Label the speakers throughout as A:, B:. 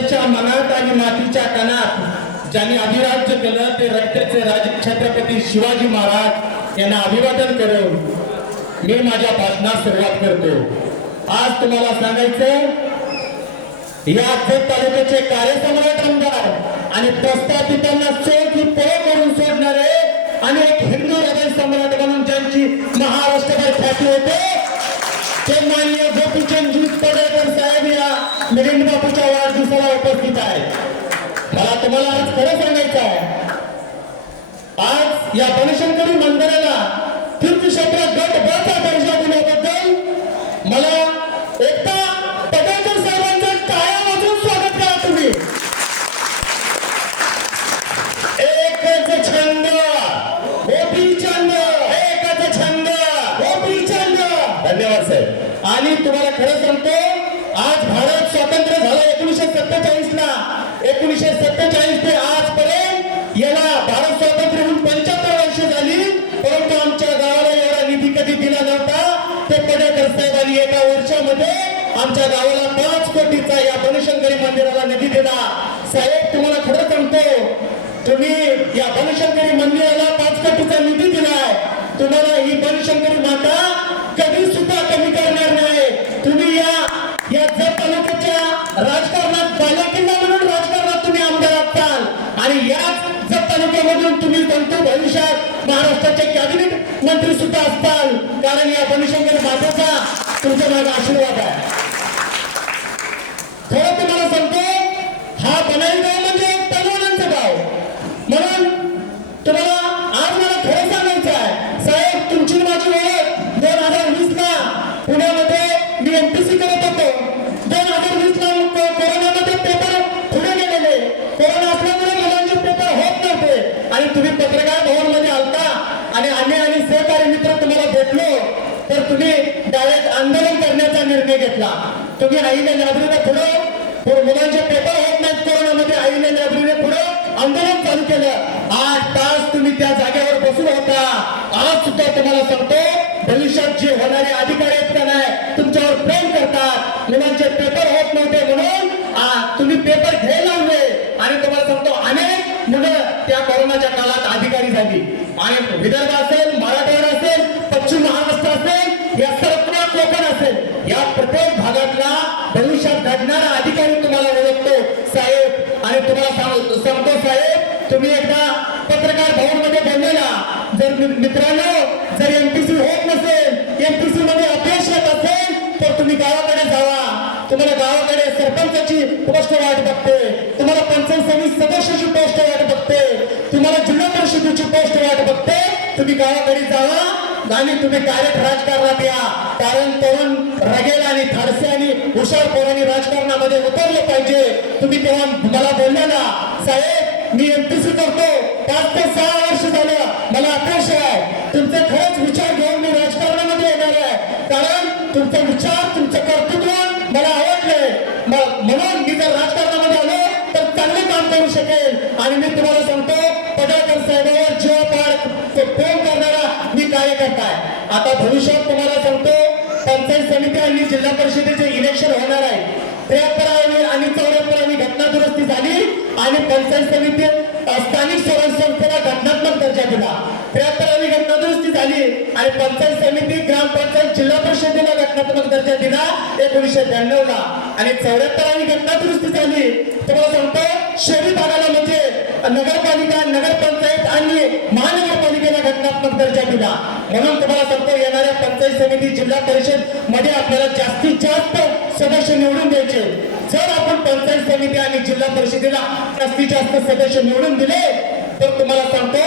A: जनतेच्या मनात आणि मातीच्या कणात ज्यांनी अधिराज्य केलं ते रक्तचे राज छत्रपती शिवाजी महाराज यांना अभिवादन करून मी माझ्या भाषणास सुरुवात करतो. आज तुम्हाला सांगायचं या जत तालुक्याचे कार्यसम्राट आमदार आणि प्रस्थापितांना चोख ही पळ करून सोडणारे आणि एक हिंदू हृदय सम्राट म्हणून ज्यांची महाराष्ट्रभर ख्याती होते ते मान्य मिलिंद बापूच्या वाढदिवसाला उपस्थित आहे. मला तुम्हाला आज खरं सांगायचं आहे. आज या बनशंकरी मंदिराला तीर्थक्षेत्र गट बचा दर्जा दिल्याबद्दल मला एकदा पडळकर साहेबांचं टाळ्या वाजून स्वागत करा तुम्ही. एकच छंद. गोपी छंद. एकच छंद. गोपी छंद. धन्यवाद साहेब. आणि तुम्हाला खरं सांगतो स्वातंत्र्य झालं एकोणीशे सत्तेचाळीस ला एकोणीशे सत्तेचाळीस ते आजपर्यंत याला भारत स्वातंत्र्य होऊन पंच्याहत्तर वर्ष झाली परंतु आमच्या गावाला एवढा निधी कधी दिला नव्हता. ते पडेकर साहेबांनी एका वर्षामध्ये. आमच्या गावाला पाच कोटीचा या बनशंकरी मंदिराला निधी दिला. साहेब तुम्हाला खरं सांगतो तुम्ही या बनशंकरी मंदिराला पाच कोटीचा निधी दिलाय. तुम्हाला ही बनशंकरी माता कधीच राजकारणात बालेकिल्ला म्हणून राजकारणात तुम्ही आमदार असाल. आणि याच जर तालुक्यामधून तुम्ही सांगतो भविष्यात महाराष्ट्राचे कॅबिनेट मंत्री सुद्धा असताल. कारण या बनशंकरी मातेचा तुमच्या माझा आशीर्वाद आहे. खरं तुम्हाला सांगतो हा बनाई आणि तुम्ही पत्रकार भवनमध्ये आलता आणि आम्ही आणि सहकारी मित्र तुम्हाला भेटलो तर तुम्ही डायरेक्ट आंदोलन करण्याचा निर्णय घेतला. तुम्ही आईने लायब्ररीला पुढे पुढे मुलांचे पेपर होत नाहीत कोरोनामध्ये आईने लायब्ररीने पुढे आंदोलन चालू केलं. आठ तास तुम्ही त्या जागेवर बसून होता. आज सुद्धा तुम्हाला सांगतो भविष्यात जे होणारे अधिकारी आहेत सांग- साहेब तुम्ही एकदा पत्रकार भवनमध्ये बोललेला जर मित्रांनो जर एमपीसी होत नसेल एमपीसी मध्ये अपयश येत असेल तर तुम्ही गावाकडे जावा. तुम्हाला गावाकडे सरपंचाची पोस्ट वाट बघते. तुम्हाला पंचायत समिती सदस्याची पोस्ट वाट बघते. तुम्हाला जिल्हा परिषदेची पोस्ट वाट बघते. तुम्ही गावाकडे जावा आणि तुम्ही डायरेक्ट राजकारणात या. कारण तरुण रगेल आणि थाडसे आणि हुशार पोरांनी राजकारणामध्ये उतरलं पाहिजे. तुम्ही तेव्हा मला बोलले ना साहेब मी एमपीसी करतो. पाच ते सहा वर्ष झालं. मला अपेक्षा आहे तुमचे खरंच विचार घेऊन मी राजकारणामध्ये येणार आहे. कारण तुमचे विचार तुमचं कर्तृत्व मला आवडले. म्हणून मी जर राजकारणामध्ये आलो तर चांगले काम करू शकेल. आणि मी तुम्हाला सांगतो पदाकर साहेबांवर जीव पार फोन करणारा मी कार्यकर्ता आहे. आता भविष्यात तुम्हाला सांगतो पंचायत समिती आणि जिल्हा परिषदेचे इलेक्शन होणार आहे. त्र्याहत्तर आणि चौऱ्याहत्तरावी घटना दुरुस्ती झाली. आणि पंचायत समिती स्थानिक स्वराज्य संस्थेला घटनात्मक दर्जा दिला. त्र्याहत्तरावी घटना दुरुस्ती झाली आणि पंचायत समिती ग्रामपंचायत जिल्हा परिषदेला घटनात्मक दर्जा दिला एकोणीशे ब्याण्णव ला आणि चौऱ्याहत्तरावी घटना दुरुस्ती झाली. तुम्हाला सांगतो शहरी भागाला म्हणजे नगरपालिका नगरपंचायत आणि महानगरपालिकेला घटनात्मक दर्जा दिला. म्हणून तुम्हाला सांगतो येणाऱ्या पंचायत समिती जिल्हा परिषदमध्ये आपल्याला जास्तीत जास्त सदस्य निवडून द्यायचे. जर पंचायत समिती आणि जिल्हा परिषदेला जास्तीत जास्त सदस्य निवडून दिले. तर तुम्हाला सांगतो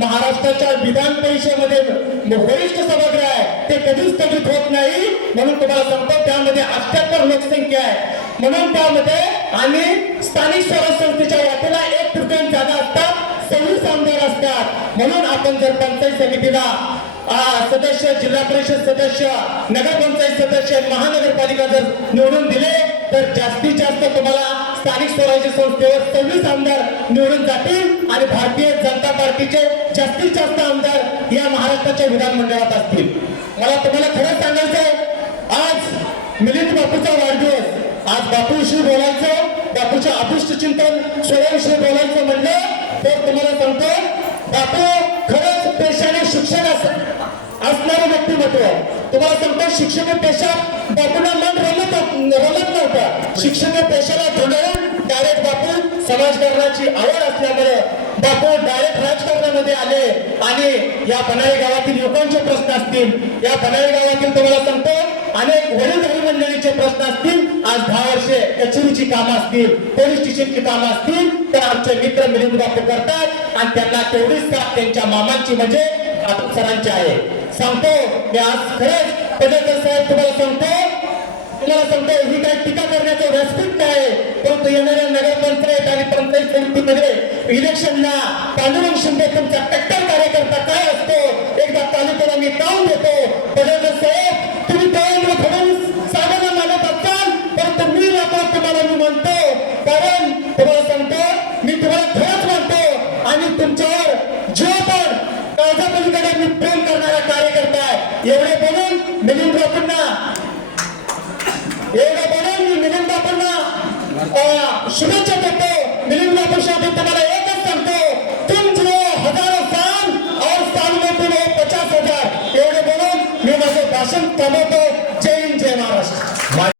A: महाराष्ट्राच्या विधान परिषदेमध्ये वरिष्ठ सभागृह आहे ते कधीच स्थगित होत नाही. म्हणून तुम्हाला सांगतो त्यामध्ये अठ्याहत्तर लोकसंख्या आहे. म्हणून त्यामध्ये आणि स्थानिक स्वराज्य संस्थेच्या वाटेला एक तृतीयांश जागा असतात सव्वीस आमदार असतात. म्हणून आपण जर पंचायत समितीला सदस्य जिल्हा परिषद सदस्य नगरपंचायत सदस्य महानगरपालिका जर निवडून दिले तर जास्तीत जास्त तुम्हाला स्थानिक स्वराज्य संस्थेवर सव्वीस आमदार निवडून जातील आणि भारतीय जनता पार्टीचे जास्तीत जास्त आमदार या महाराष्ट्राच्या विधानमंडळात असतील. मला तुम्हाला खरंच सांगायचं आहे आज मिलिंद बापूचा वाढदिवस. आज बापूविषयी बोलायचं बापू बापूच्या अभिष्ट चिंतन स्वयंविषयी बोलायचं म्हणलं तर तुम्हाला सांगतो बापू खरंच पेशाने शिक्षण असणारे असणारं व्यक्तिमत्व तुम्हाला सांगतो शिक्षक पेशा बापूंना मन रमत रमत शिक्षक पेशाला धुंडवून डायरेक्ट बापू समाजकारणाची आवड असल्यामुळे बापू डायरेक्ट राजकारणामध्ये आले. आणि या बनाई गावातील लोकांचे प्रश्न असतील. या बनाई गावातील तुम्हाला सांगतो अनेक वडीलधारी मंडळीचे प्रश्न असतील. आज दहा वर्षे कचेरीची कामं असतील पोलीस स्टेशनची कामं असतील तर आमचे मित्र मिलिंद बापू करतात. आणि त्यांना तेवढीच साथ त्यांच्या मामांची म्हणजे सरांची आहे. सांगतो मी आज खरंच पदकर साहेब तुम्हाला सांगतो तुम्हाला सांगतोय ही काही टीका करण्याचं व्यासपीठ नाही. परंतु येणाऱ्या नगरपंचायत आणि पंचायत समितीमध्ये इलेक्शनला पांडुरंग शिंदे तुमचा कट्टर कार्यकर्ता काय असतो? एकदा तालुक्याला मी काम देतो. पडळकर साहेब तुम्ही देवेंद्र फडणवीस साहेबांना मानत असाल परंतु मी मात्र तुम्हाला मी म्हणतो. कारण तुम्हाला सांगतो मी तुम्हाला खरंच म्हणतो. आणि तुमच्यावर जो पण काळजापलीकडे मी प्रेम करणारा कार्यकर्ता आहे एवढे बोलून मिलिंद बापूंना एवढं बोलून मी मिलिंद बापूंना अं, शुभेच्छा देतो